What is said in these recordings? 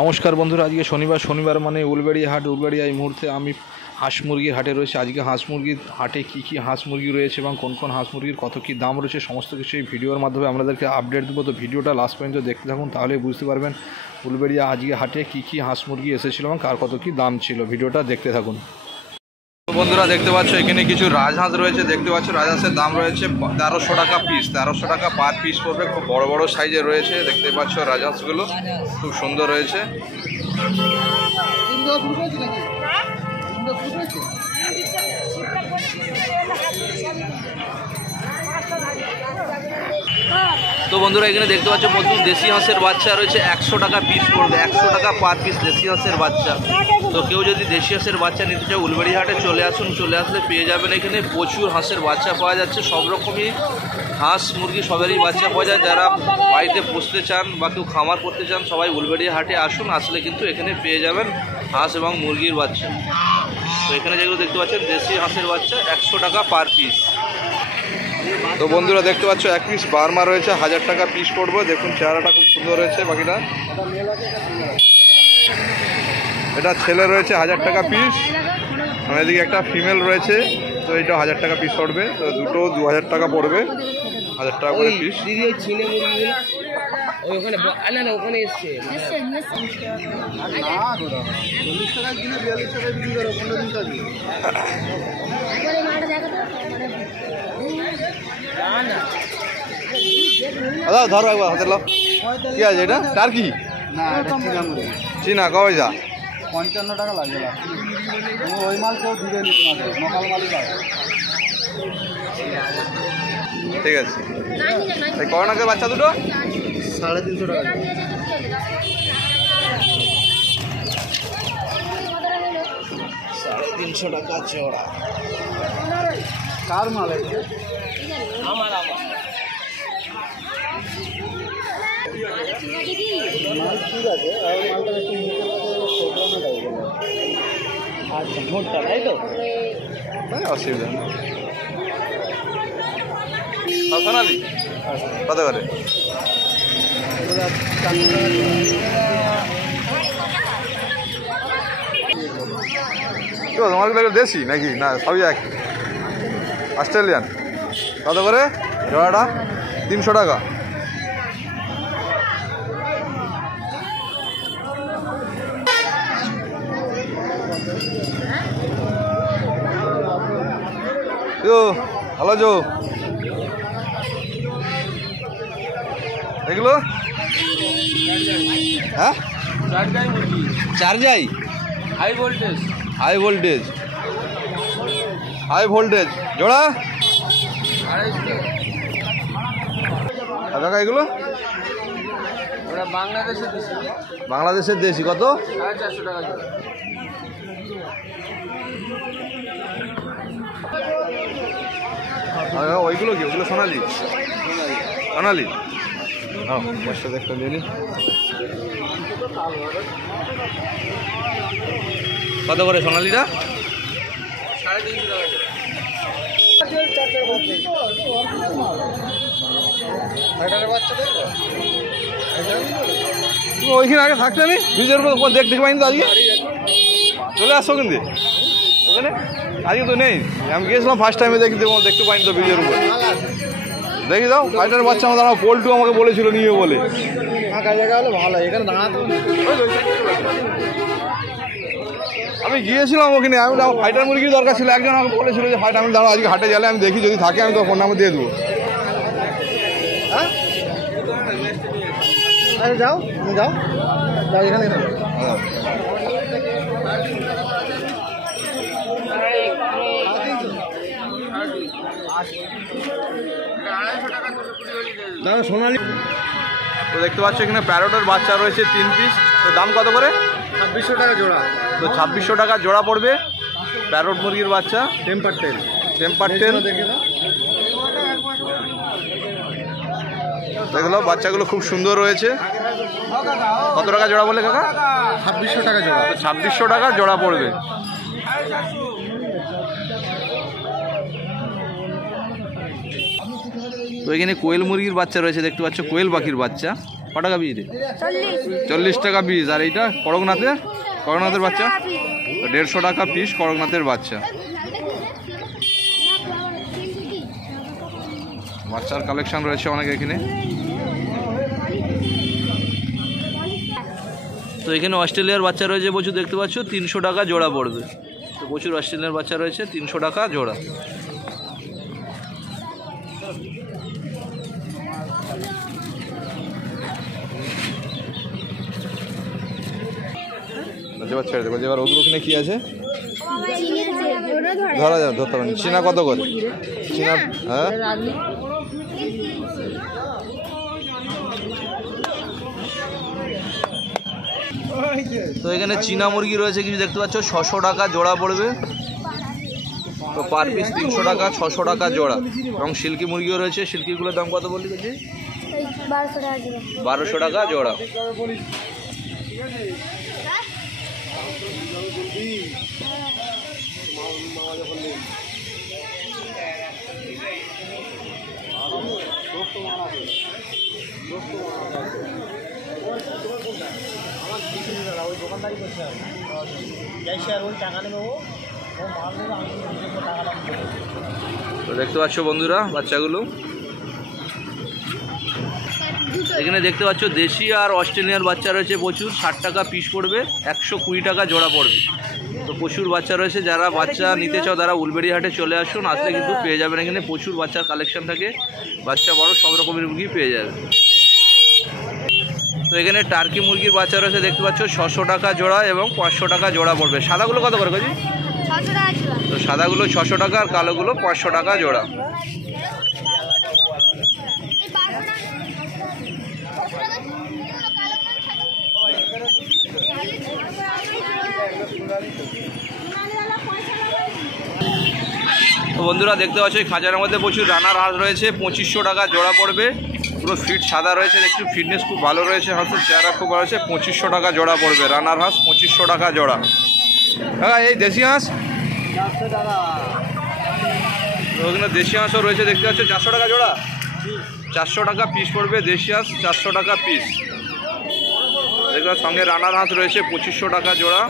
নমস্কার বন্ধুরা, আজকে শনিবার মানে উলবেড়িয়া হাট। উলবেড়িয়া এই মুহূর্তে আমি হাঁস মুরগির হাটে রয়েছে। আজকে হাঁস মুরগির হাটে কী কী হাঁস মুরগি রয়েছে এবং কোন কোন হাঁস মুরগির কত কী দাম রয়েছে সমস্ত কিছু এই ভিডিওর মাধ্যমে আপনাদেরকে আপডেট দেবো। তো ভিডিওটা লাস্ট পর্যন্ত দেখতে থাকুন, তাহলেই বুঝতে পারবেন উলবেড়িয়া আজকে হাটে কী কী হাঁস মুরগি এসেছিল এবং কার কত কী দাম ছিল। ভিডিওটা দেখতে থাকুন। বন্ধুরা দেখতে পাচ্ছ এখানে কিছু রাজহাঁস রয়েছে। দেখতে পাচ্ছ রাজহাঁসের দাম রয়েছে 1300 টাকা পিস। 1300 টাকা পার পিস পড়বে। খুব বড় বড় সাইজের রয়েছে। দেখতে পাচ্ছ রাজহাঁসগুলো খুব সুন্দর রয়েছে। তো বন্ধুরা এখানে দেখতে পাচ্ছ প্রচুর দেশি হাঁসের বাচ্চা রয়েছে। 100 টাকা পিস পড়বে, 100 টাকা পার পিস দেশি হাঁসের বাচ্চা। তো কেউ যদি দেশি হাঁসের বাচ্চা নিতে চাও উলবেড়িয়া হাটে চলে আসুন। চলে আসলে পেয়ে যাবেন এখানে প্রচুর হাঁসের বাচ্চা পাওয়া যাচ্ছে। সব রকমই হাঁস মুরগি সবেরই বাচ্চা পাওয়া যায়। যারা বাড়িতে পুষতে চান বা কেউ খামার করতে চান সবাই উলবেড়িয়া হাটে আসুন। আসলে কিন্তু এখানে পেয়ে যাবেন হাঁস এবং মুরগির বাচ্চা। তো এখানে যেগুলো দেখতে পাচ্ছেন দেশি হাঁসের বাচ্চা 100 টাকা পার পিস। তো বন্ধুরা দেখতে পাচ্ছ এক পিস বার্মা রয়েছে, 1000 টাকা পিস পড়বে। দেখুন চেহারাটা খুব সুন্দর রয়েছে। বাকিটা এটা ছেলে রয়েছে, 1000 টাকা পিস। আর এদিকে একটা ফিমেল রয়েছে, তো এটা 1000 টাকা পিস পড়বে। তো দুটো 2000 টাকা পড়বে, 1000 টাকা করে পিস। দাদা ধরো একবার হাতে লাও। কি আছে এটা? টার্কি চীনা কবে যা 55 টাকা লাগবে। ওই মাল কেউ দিবে নিতে না, নকাল মালই পাবে। ঠিক আছে। এই কয় টাকা বাচ্চা দুটো? 350 টাকা। 350 টাকা জোড়া। কার মাল আছে? আমার মাল ঠিক আছে, আর মালটা একটু আচ্ছা ভোটটা তাই তো অসুবিধা নেই। সোনালি কত করে? তোমার দেশি নাকি না সবই এক? অস্ট্রেলিয়ান কত করে জোড়াটা? 300 টাকা। ভালো আছো? এগুলো হ্যাঁ চার্জাই হাই ভোল্টেজ জোড়া টাকা। এগুলো বাংলাদেশের দেশি কত? 450 টাকা জোড়া। ওইগুলো কি? ওগুলো সোনালি হ্যাঁ বসটা দেখতে দিলি। কত করে সোনালিটা? 350 টাকা। তুমি ওইখানে আগে থাকতে নি ব্রিজের উপর দেখতে পাইনি তো। আজকে চলে আসছো কিন্তু ওখানে আজকে তো নেই। আমি গিয়েছিলাম ফার্স্ট টাইমে দেখতে পাইনি তো ব্রিজের উপর। দেখি দাও ফাইটার বাচ্চা আমাদের আমার পোল্টু আমাকে বলেছিল নিয়ে বলে। ফাঁকা জায়গা হলে ভালো, এখানে দাঁড়াতে। আমি গিয়েছিলাম ওখানে, আমি আমার ফাইটার মুরগির দরকার ছিল। একজন আমাকে বলেছিল যে ফাইটার আমি দাঁড়াও আজকে হাটে গেলে আমি দেখি যদি থাকে আমি তো ফোন নাম্বার দিয়ে দেবো। হ্যাঁ যাও যাও যাও এখানে। দাদা সোনালি তো দেখতে পাচ্ছ এখানে প্যারটের বাচ্চা রয়েছে 3 পিস। তো দাম কত করে? 2600 টাকা জোড়া। তো 2600 টাকা জোড়া পড়বে প্যারট মুরগির বাচ্চা। টেম্পার টেল দেখলো বাচ্চাগুলো খুব সুন্দর রয়েছে। কত টাকা জোড়া বলে কাকা? 2600 টাকা জোড়া। 2600 টাকা জোড়া পড়বে। তো এখানে কোয়েল মুরগির বাচ্চা রয়েছে, দেখতে পাচ্ছ কোয়েল পাখির বাচ্চা। টাকা পিস রে? 40 টাকা পিস। আর এইটা করকনাথের বাচ্চা 150 টাকা পিস করকনাথের বাচ্চা। বাচ্চার কালেকশন রয়েছে অনেক এখানে। তো এখানে অস্ট্রেলিয়ার বাচ্চা রয়েছে প্রচুর, দেখতে পাচ্ছ 300 টাকা জোড়া পড়বে। তো প্রচুর অস্ট্রেলিয়ার বাচ্চা রয়েছে 300 টাকা জোড়া। ছেড়ে দেবো। এবার ওগুলো ওখানে কি আছে ধরা যাবে, ধরতে পারেন। চীনা কত করে? চীনা হ্যাঁ তো এখানে চীনা মুরগি রয়েছে কিছু, দেখতে পাচ্ছ 600 টাকা জোড়া পড়বে। তো পার পিস 300 টাকা, 600 টাকা জোড়া। এবং সিল্কি মুরগিও রয়েছে। সিল্কিগুলোর দাম কত বললি? 1200 টাকা জোড়া। তো দেখতে পাচ্ছ বন্ধুরা বাচ্চাগুলো এখানে দেখতে পাচ্ছ দেশি আর অস্ট্রেলিয়ান বাচ্চা রয়েছে প্রচুর। 60 টাকা পিস পড়বে, 120 টাকা জোড়া পড়বে। তো প্রচুর বাচ্চা রয়েছে। যারা বাচ্চা নিতে চাও তারা উলবেড়ি হাটে চলে আসুন, আসলে কিন্তু পেয়ে যাবেন। এখানে প্রচুর বাচ্চার কালেকশন থাকে, বাচ্চা বড় সব রকমের মুরগি পেয়ে যাবে। তো এখানে টার্কি মুরগির বাচ্চা রয়েছে, দেখতে পাচ্ছ 600 টাকা জোড়া এবং 500 টাকা জোড়া পড়বে। সাদাগুলো কত করে গজি? তো সাদাগুলো 600 টাকা আর কালোগুলো 500 টাকা জোড়া। তো বন্ধুরা দেখতে পাচ্ছ এই খাঁচার মধ্যে প্রচুর রানার হাঁস রয়েছে। 2500 টাকা জোড়া পড়বে। পুরো ফিট সাদা রয়েছে, একটু ফিটনেস খুব ভালো রয়েছে, হাঁসের চেহারা খুব ভালো রয়েছে। 2500 টাকা জোড়া পড়বে। রানার হাঁস 2500 টাকা জোড়া। হ্যাঁ এই দেশি হাঁস 400 টাকা। ওখানে দেশি হাঁসও রয়েছে, দেখতে পাচ্ছ 400 টাকা জোড়া। 400 টাকা পিস পড়বে দেশি হাঁস, 400 টাকা পিস। দেখো সঙ্গে রানার হাঁস রয়েছে 2500 টাকা জোড়া।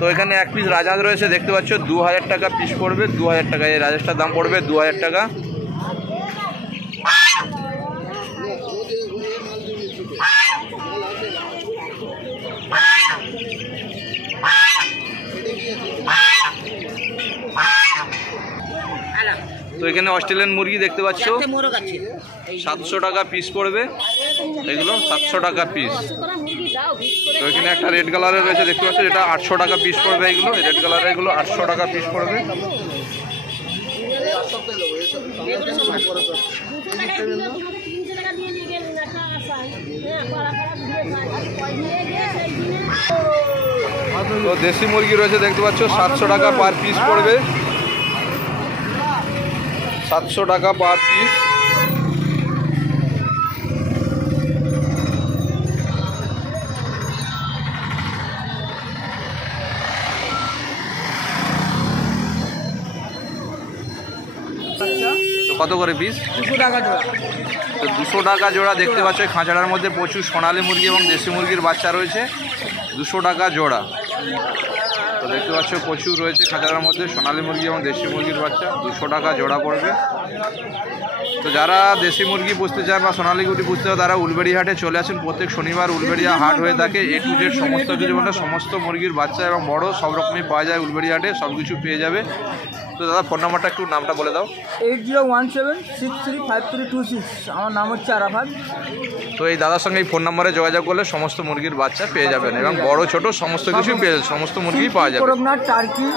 তো এখানে এক পিস রাজহাঁস রয়েছে, দেখতে পাচ্ছ 2000 টাকা পিস পড়বে। 2000 টাকা এই রাজহাঁসটার দাম পড়বে 2000 টাকা। তো এখানে অস্ট্রেলিয়ান মুরগি দেখতে পাচ্ছ 700 টাকা পিস পড়বে। এগুলো 700 টাকা পিস। তো এখানে একটা রেড কালারের রয়েছে, দেখতে পাচ্ছ এটা 800 টাকা পিস পড়বে। এগুলো রেড কালারের, এগুলো 800 টাকা পিস পড়বে। তো দেশি মুরগি রয়েছে, দেখতে পাচ্ছ 700 টাকা পার পিস পড়বে। 700 টাকা পার পিস। তো কত করে পিস? 200 টাকা জোড়া। তো 200 টাকা জোড়া। দেখতে পাচ্ছ এই খাঁচাটার মধ্যে প্রচুর সোনালী মুরগি এবং দেশি মুরগির বাচ্চা রয়েছে। 200 টাকা জোড়া। তো দেখতে পাচ্ছ প্রচুর রয়েছে খাঁচাটার মধ্যে সোনালী মুরগি এবং দেশি মুরগির বাচ্চা। 200 টাকা জোড়া পড়বে। তো যারা দেশি মুরগি পুষতে চান বা সোনালী গুটি পুষতে চান তারা উলবেড়ি হাটে চলে আসুন। প্রত্যেক শনিবার উলবেড়িয়া হাট হয়ে থাকে। A to Z সমস্ত কিছু, মানে সমস্ত মুরগির বাচ্চা এবং বড় সব রকমই পাওয়া যায় উলবেড়ি হাটে, সব কিছু পেয়ে যাবে। তো দাদা ফোন নাম্বারটা একটু নামটা বলে দাও। 8017635326। আমার নাম হচ্ছে আরাফাত। তো এই দাদার সঙ্গে এই ফোন নাম্বারে যোগাযোগ করলে সমস্ত মুরগির বাচ্চা পেয়ে যাবেন এবং বড় ছোট সমস্ত কিছুই পেয়ে যাবেন, সমস্ত মুরগি পাওয়া যাবে। করকনাথ, টার্কি,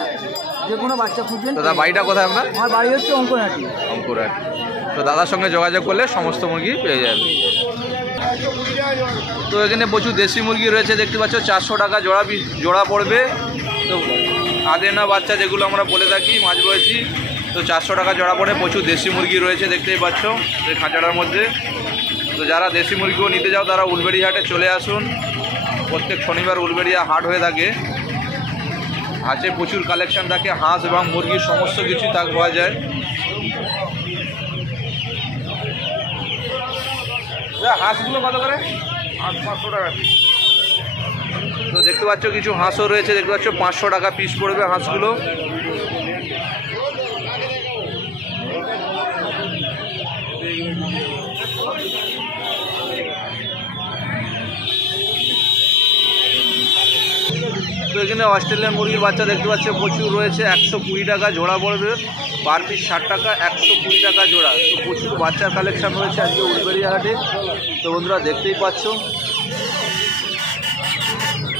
যে কোনো বাচ্চা খুঁজবেন। দাদা বাড়িটা কোথায় আপনার? আমার বাড়ি হচ্ছে অঙ্কনহাটি। অঙ্কুরহাট। তো দাদার সঙ্গে যোগাযোগ করলে সমস্ত মুরগি পেয়ে যাবে। তো এখানে প্রচুর দেশি মুরগি রয়েছে, দেখতে পাচ্ছ 400 টাকা জোড়া পড়বে। তো আদেনা বাচ্চা যেগুলো আমরা বলে থাকি মাঝ বয়সী, তো 400 টাকা জোড়া পড়ে। প্রচুর দেশি মুরগি রয়েছে দেখতেই পাচ্ছ এই খাঁচাটার মধ্যে। তো যারা দেশি মুরগিও নিতে যাও তারা উলবেড়ি হাটে চলে আসুন। প্রত্যেক শনিবার উলবেড়িয়া হাট হয়ে থাকে। হাটে প্রচুর কালেকশন থাকে, হাঁস এবং মুরগির সমস্ত কিছু তা পাওয়া যায়। হাঁসগুলো কত করে? 500 টাকা। তো দেখতে পাচ্ছ কিছু হাঁসও রয়েছে, দেখতে পাচ্ছ 500 টাকা পিস পড়বে হাঁসগুলো। তো এখানে অস্ট্রেলিয়ান মুরগির বাচ্চা দেখতে পাচ্ছ প্রচুর রয়েছে, 120 টাকা জোড়া পড়বে, পার পিস 60 টাকা, 120 টাকা জোড়া। তো প্রচুর বাচ্চার কালেকশন রয়েছে আজকে উলবেড়িয়া হাটে। তো বন্ধুরা দেখতেই পাচ্ছ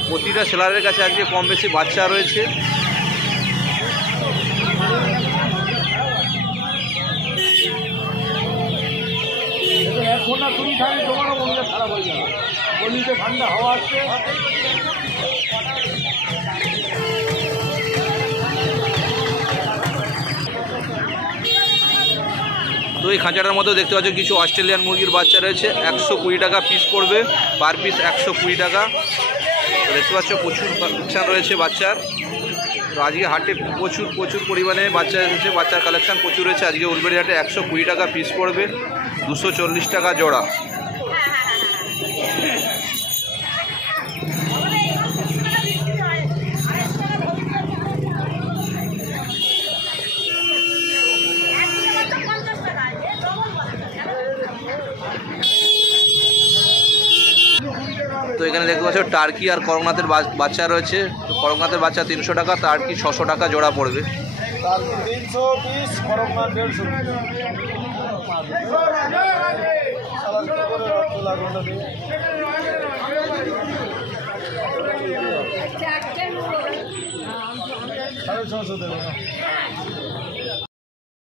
প্রতিটা সেলারের কাছে আজকে কম বেশি বাচ্চা রয়েছে। ঠান্ডা হাওয়া আসছে। তো এই খাঁচাটার মধ্যে দেখতে পাচ্ছ কিছু অস্ট্রেলিয়ান মুরগির বাচ্চা রয়েছে, 120 টাকা পিস পড়বে, পার পিস 120 টাকা। দেখতে পাচ্ছ প্রচুর কালেকশান রয়েছে বাচ্চার। তো আজকে হাটে প্রচুর পরিমাণে বাচ্চা এসেছে, বাচ্চার কালেকশান প্রচুর রয়েছে আজকে উলবেড়ি হাটে। 120 টাকা পিস পড়বে, 240 টাকা জোড়া। তো এখানে দেখতে পাচ্ছ টার্কি আর করকনাথের বাচ্চা রয়েছে। তো করকনাথের বাচ্চা 300 টাকা, টার্কি 600 টাকা জোড়া পড়বে।